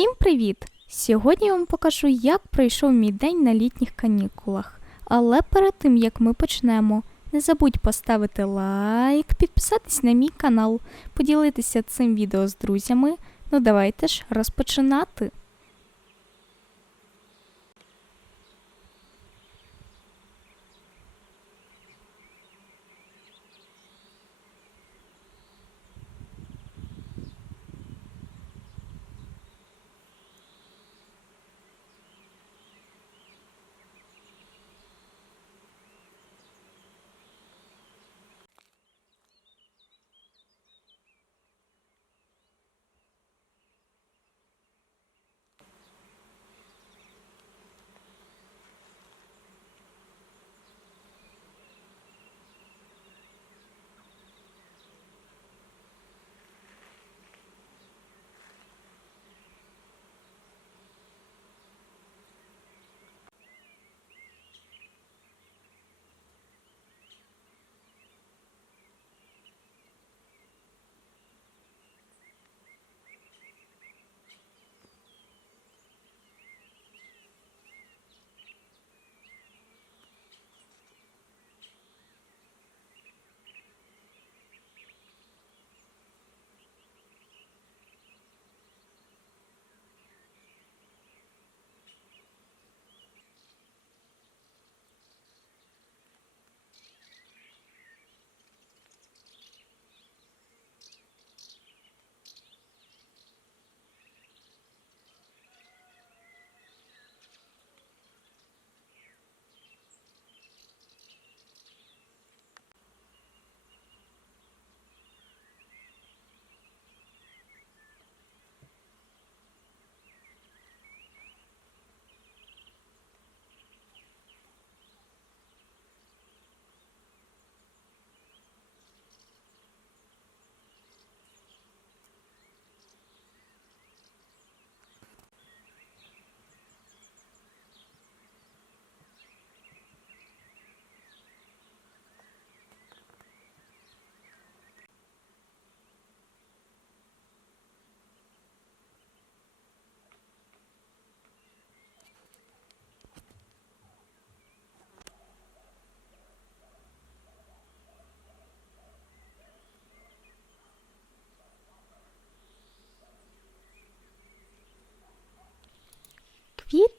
Всім привіт! Сьогодні я вам покажу, як пройшов мій день на літніх канікулах. Але перед тим як ми почнемо, не забудь поставити лайк, підписатись на мій канал, поділитися цим відео з друзями. Ну давайте ж розпочинати.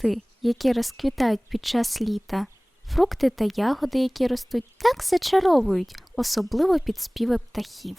Квіти, які розквітають під час літа, фрукти та ягоди, які ростуть, так зачаровують, особливо під співи птахів.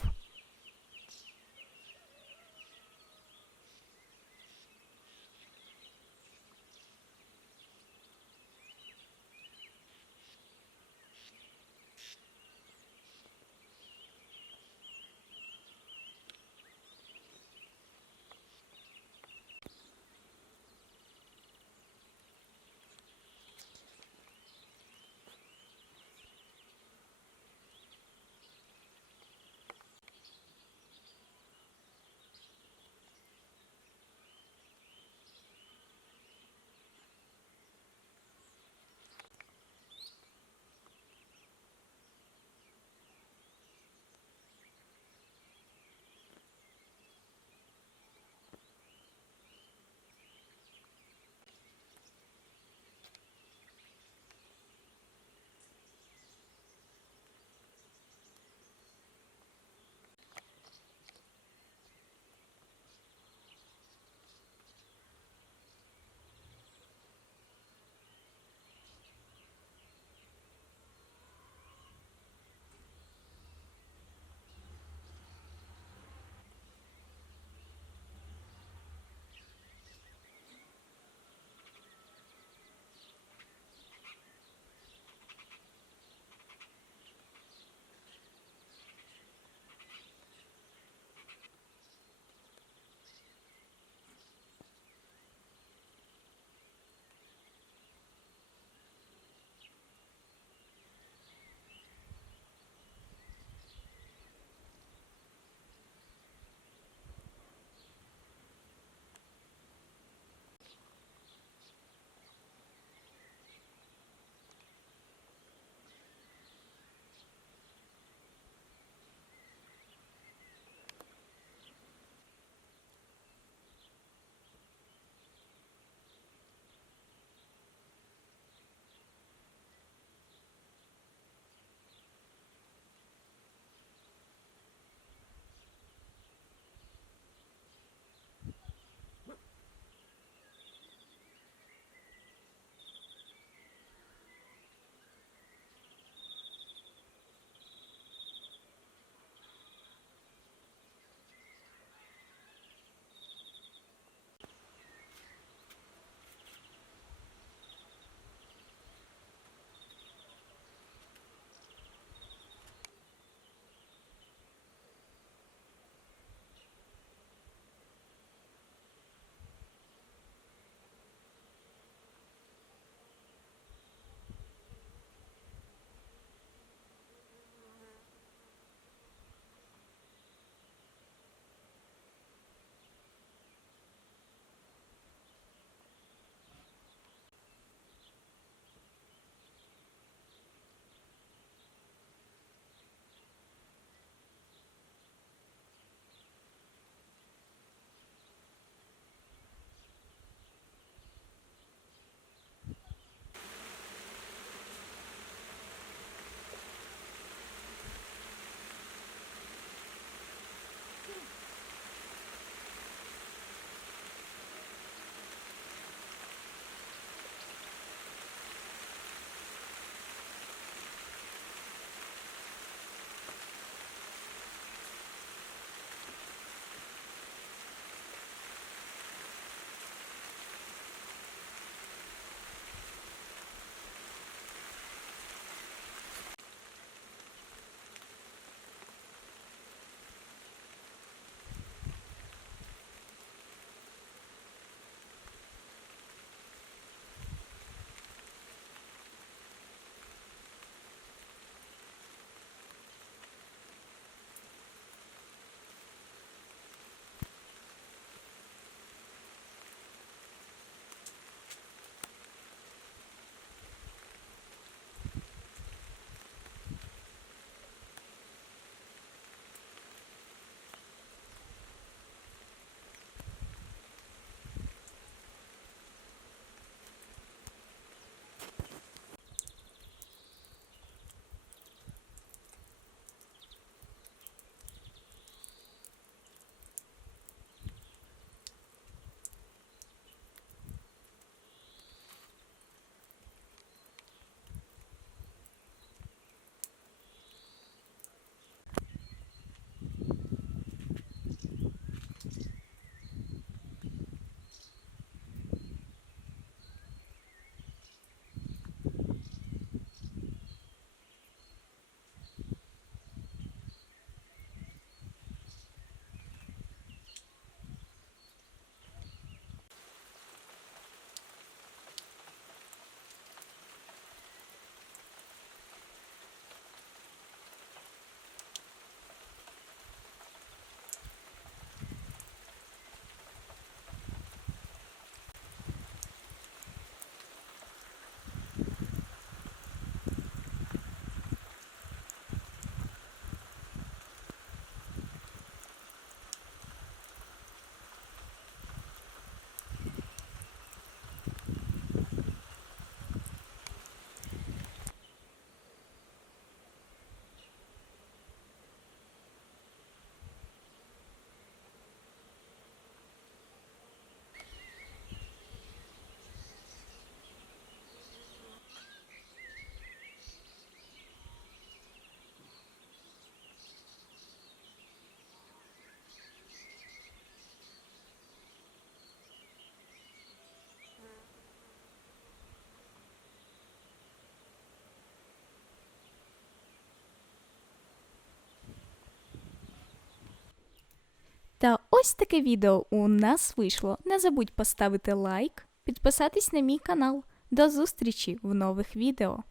Та ось таке відео у нас вийшло. Не забудь поставити лайк, підписатись на мій канал. До зустрічі в нових відео.